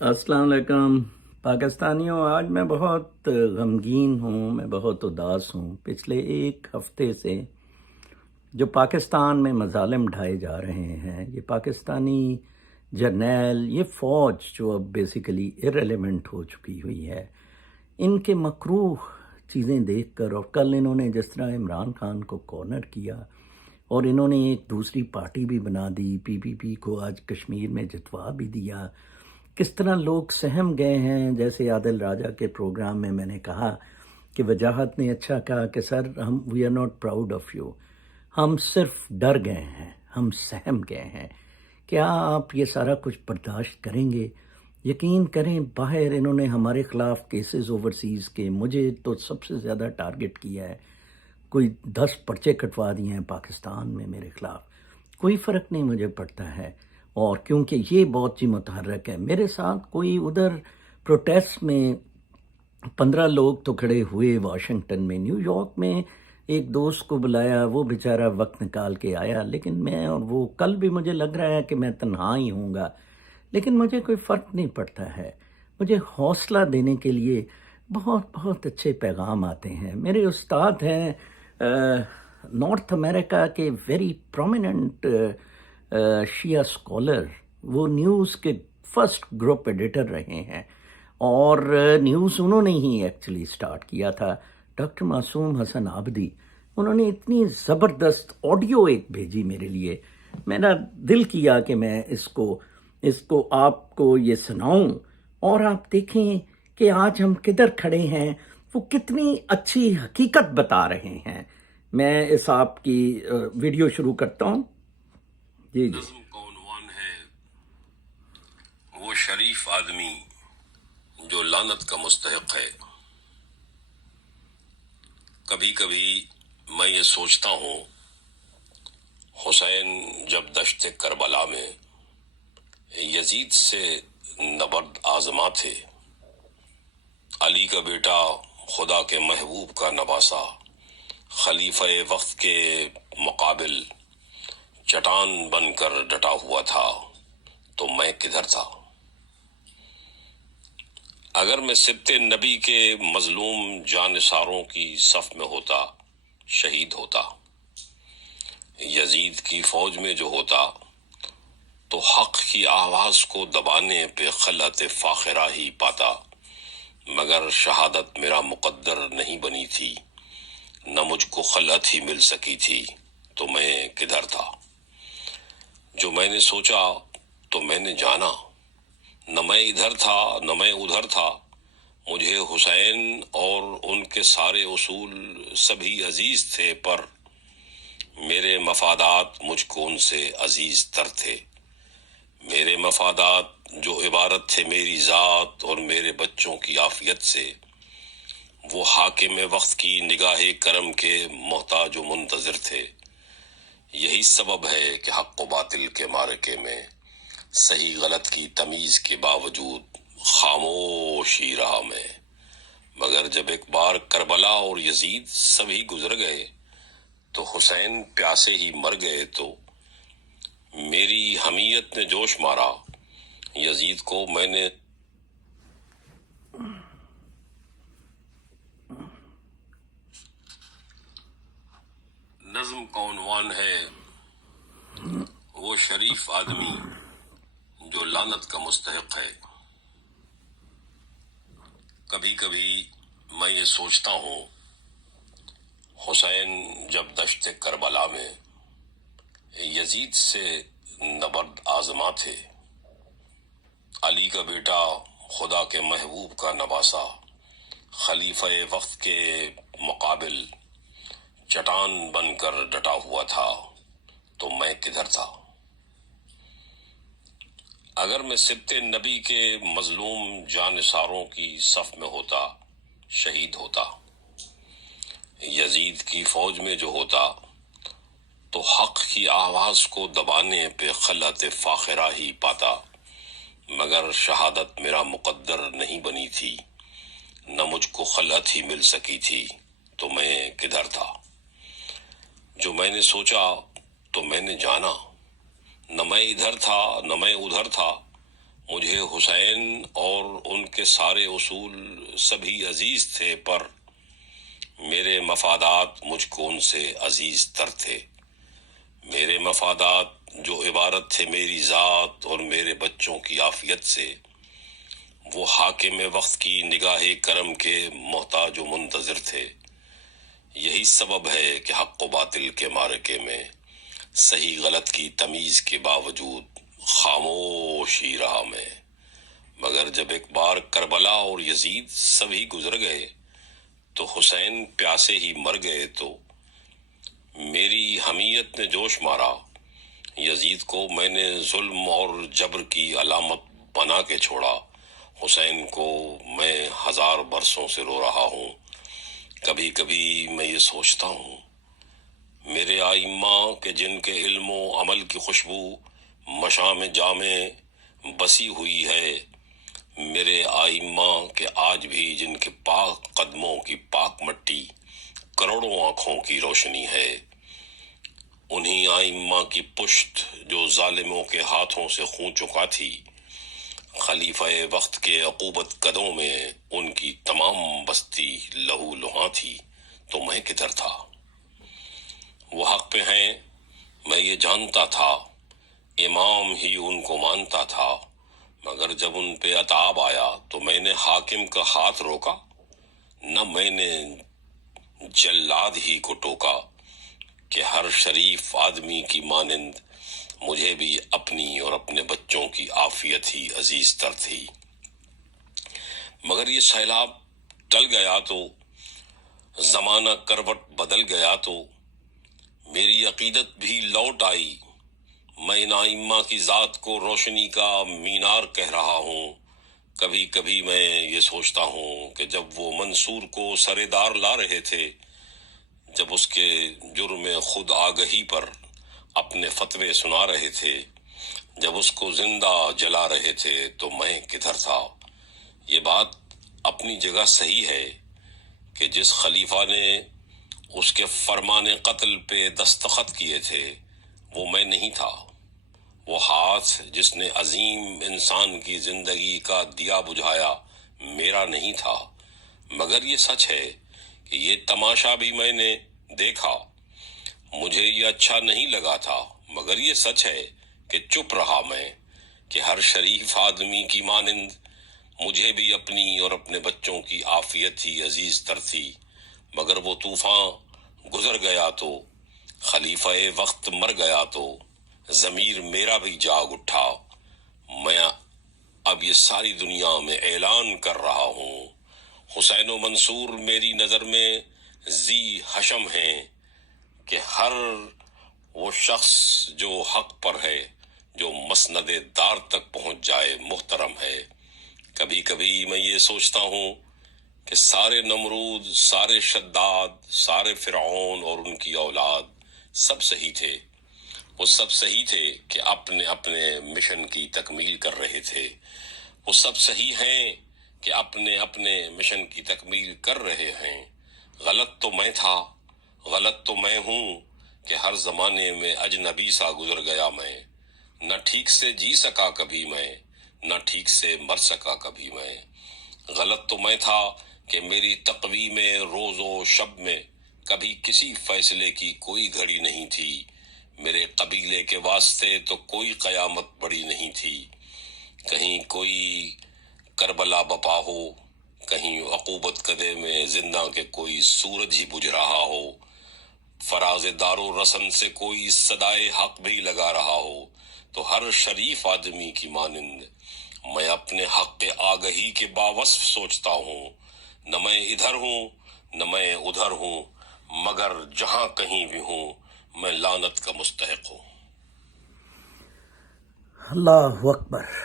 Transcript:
السلام علیکم پاکستانیوں. آج میں بہت غمگین ہوں، میں بہت اداس ہوں. پچھلے ایک ہفتے سے جو پاکستان میں مظالم ڈھائے جا رہے ہیں، یہ پاکستانی جرنیل، یہ فوج جو اب بیسیکلی ارریلیونٹ ہو چکی ہوئی ہے، ان کے مکروہ چیزیں دیکھ کر، اور کل انہوں نے جس طرح عمران خان کو کارنر کیا اور انہوں نے ایک دوسری پارٹی بھی بنا دی، پی پی پی کو آج کشمیر میں جتوا بھی دیا. کس طرح لوگ سہم گئے ہیں. جیسے عادل راجہ کے پروگرام میں نے کہا کہ وجاہت نے اچھا کہا کہ سر ہم we are not proud of you, ہم صرف ڈر گئے ہیں، ہم سہم گئے ہیں. کیا آپ یہ سارا کچھ برداشت کریں گے؟ یقین کریں باہر انہوں نے ہمارے خلاف کیسز اوورسیز کے، مجھے تو سب سے زیادہ ٹارگٹ کیا ہے. کوئی 10 پرچے کٹوا دیے ہیں پاکستان میں میرے خلاف. کوئی فرق نہیں مجھے پڑتا ہے، اور کیونکہ یہ بہت ہی متحرک ہے. میرے ساتھ کوئی ادھر پروٹیسٹ میں 15 لوگ تو کھڑے ہوئے واشنگٹن میں، نیو یارک میں ایک دوست کو بلایا، وہ بیچارہ وقت نکال کے آیا، لیکن میں اور وہ کل بھی مجھے لگ رہا ہے کہ میں تنہا ہی ہوں گا، لیکن مجھے کوئی فرق نہیں پڑتا ہے. مجھے حوصلہ دینے کے لیے بہت بہت اچھے پیغام آتے ہیں. میرے استاد ہیں نارتھ امریکہ کے ویری پرومیننٹ شیعہ اسکالر، وہ نیوز کے فرسٹ گروپ ایڈیٹر رہے ہیں، اور نیوز انہوں نے ہی ایکچولی سٹارٹ کیا تھا. ڈاکٹر معصوم حسن عابدی، انہوں نے اتنی زبردست آڈیو ایک بھیجی میرے لیے. میرا دل کیا کہ میں اس کو آپ کو یہ سناؤں، اور آپ دیکھیں کہ آج ہم کدھر کھڑے ہیں. وہ کتنی اچھی حقیقت بتا رہے ہیں. میں اس آپ کی ویڈیو شروع کرتا ہوں. جی نظم کا عنوان ہے وہ شریف آدمی جو لعنت کا مستحق ہے. کبھی کبھی میں یہ سوچتا ہوں، حسین جب دشت کربلا میں یزید سے نبرد آزما تھے، علی کا بیٹا خدا کے محبوب کا نواسا خلیفہ وقت کے مقابل چٹان بن کر ڈٹا ہوا تھا، تو میں کدھر تھا؟ اگر میں سبط نبی کے مظلوم جانثاروں کی صف میں ہوتا، شہید ہوتا، یزید کی فوج میں جو ہوتا، تو حق کی آواز کو دبانے پہ خلعت فاخرہ ہی پاتا. مگر شہادت میرا مقدر نہیں بنی تھی، نہ مجھ کو خلعت ہی مل سکی تھی، تو میں کدھر تھا؟ جو میں نے سوچا تو میں نے جانا، نہ میں ادھر تھا نہ میں ادھر تھا. مجھے حسین اور ان کے سارے اصول سبھی عزیز تھے، پر میرے مفادات مجھ کو ان سے عزیز تر تھے. میرے مفادات جو عبارت تھے میری ذات اور میرے بچوں کی عافیت سے، وہ حاکم وقت کی نگاہ کرم کے محتاج و منتظر تھے. یہی سبب ہے کہ حق و باطل کے معرکے میں صحیح غلط کی تمیز کے باوجود خاموش ہی رہا میں. مگر جب ایک بار کربلا اور یزید سبھی گزر گئے تو حسین پیاسے ہی مر گئے، تو میری حمیت نے جوش مارا. یزید کو میں نے نظم کا عنوان ہے وہ شریف آدمی جو لعنت کا مستحق ہے. کبھی کبھی میں یہ سوچتا ہوں، حسین جب دشت کربلا میں یزید سے نبرد آزما تھے، علی کا بیٹا خدا کے محبوب کا نواسا خلیفہ وقت کے مقابل چٹان بن کر ڈٹا ہوا تھا، تو میں کدھر تھا؟ اگر میں سبط نبی کے مظلوم جانثاروں کی صف میں ہوتا، شہید ہوتا، یزید کی فوج میں جو ہوتا، تو حق کی آواز کو دبانے پہ خلعت فاخرہ ہی پاتا. مگر شہادت میرا مقدر نہیں بنی تھی، نہ مجھ کو خلعت ہی مل سکی تھی، تو میں کدھر تھا؟ جو میں نے سوچا تو میں نے جانا، نہ میں ادھر تھا نہ میں ادھر تھا. مجھے مجھے حسین اور ان کے سارے اصول سبھی عزیز تھے، پر میرے مفادات مجھ کو ان سے عزیز تر تھے۔ میرے مفادات جو عبارت تھے میری ذات اور میرے بچوں کی عافیت سے، وہ حاکم وقت کی نگاہ کرم کے محتاج و منتظر تھے۔ یہی سبب ہے کہ حق و باطل کے معرکے میں صحیح غلط کی تمیز کے باوجود خاموش ہی رہا میں۔ مگر جب ایک بار کربلا اور یزید سبھی گزر گئے تو حسین پیاسے ہی مر گئے، تو میری حمیت نے جوش مارا۔ یزید کو میں نے ظلم اور جبر کی علامت بنا کے چھوڑا، حسین کو میں 1000 برسوں سے رو رہا ہوں۔ کبھی کبھی میں یہ سوچتا ہوں، میرے آئمہ کہ جن کے علم و عمل کی خوشبو مشام جامع بسی ہوئی ہے، میرے آئمہ کہ آج بھی جن کے پاک قدموں کی پاک مٹی کروڑوں آنکھوں کی روشنی ہے، انہی آئمہ کی پشت جو ظالموں کے ہاتھوں سے خون چکا تھی، خلیفہ وقت کے عقوبت قدوں میں ان کی تمام بستی لہو لہاں تھی، تو میں کدھر تھا؟ وہ حق پہ ہیں، میں یہ جانتا تھا، امام ہی ان کو مانتا تھا، مگر جب ان پہ عتاب آیا تو میں نے حاکم کا ہاتھ روکا، نہ میں نے جلاد ہی کو ٹوکا، کہ ہر شریف آدمی کی مانند مجھے بھی اپنی اور اپنے بچوں کی عافیت ہی عزیز تر تھی۔ مگر یہ سیلاب ٹل گیا تو، زمانہ کروٹ بدل گیا تو، میری عقیدت بھی لوٹ آئی۔ میں ان ائمہ کی ذات کو روشنی کا مینار کہہ رہا ہوں۔ کبھی کبھی میں یہ سوچتا ہوں کہ جب وہ منصور کو سردار لا رہے تھے، جب اس کے جرم خود آگہی پر اپنے فتوے سنا رہے تھے، جب اس کو زندہ جلا رہے تھے، تو میں کدھر تھا؟ یہ بات اپنی جگہ صحیح ہے کہ جس خلیفہ نے اس کے فرمان قتل پہ دستخط کیے تھے وہ میں نہیں تھا۔ وہ ہاتھ جس نے عظیم انسان کی زندگی کا دیا بجھایا میرا نہیں تھا۔ مگر یہ سچ ہے کہ یہ تماشا بھی میں نے دیکھا، مجھے یہ اچھا نہیں لگا تھا، مگر یہ سچ ہے کہ چپ رہا میں، کہ ہر شریف آدمی کی مانند مجھے بھی اپنی اور اپنے بچوں کی عافیت ہی عزیز تر تھی۔ مگر وہ طوفان گزر گیا تو، خلیفہ وقت مر گیا تو، ضمیر میرا بھی جاگ اٹھا۔ میں اب یہ ساری دنیا میں اعلان کر رہا ہوں، حسین و منصور میری نظر میں ذی حشم ہیں، کہ ہر وہ شخص جو حق پر ہے، جو مسند دار تک پہنچ جائے، محترم ہے۔ کبھی کبھی میں یہ سوچتا ہوں کہ سارے نمرود، سارے شداد، سارے فرعون اور ان کی اولاد سب صحیح تھے۔ وہ سب صحیح تھے کہ اپنے اپنے مشن کی تکمیل کر رہے تھے۔ وہ سب صحیح ہیں کہ اپنے اپنے مشن کی تکمیل کر رہے ہیں۔ غلط تو میں تھا، غلط تو میں ہوں کہ ہر زمانے میں اجنبی سا گزر گیا میں، نہ ٹھیک سے جی سکا کبھی میں، نہ ٹھیک سے مر سکا کبھی میں۔ غلط تو میں تھا کہ میری تقویم روز و شب میں کبھی کسی فیصلے کی کوئی گھڑی نہیں تھی۔ میرے قبیلے کے واسطے تو کوئی قیامت بڑی نہیں تھی۔ کہیں کوئی کربلا بپا ہو، کہیں عقوبت قدے میں زندہ کے کوئی سورج ہی بجھ رہا ہو، فراز دار و رسن سے کوئی صدائے حق بھی لگا رہا ہو، تو ہر شریف آدمی کی مانند میں اپنے حق کے آگہی کے باوصف سوچتا ہوں، نہ میں ادھر ہوں نہ میں ادھر ہوں، مگر جہاں کہیں بھی ہوں میں لعنت کا مستحق ہوں۔ اللہ اکبر۔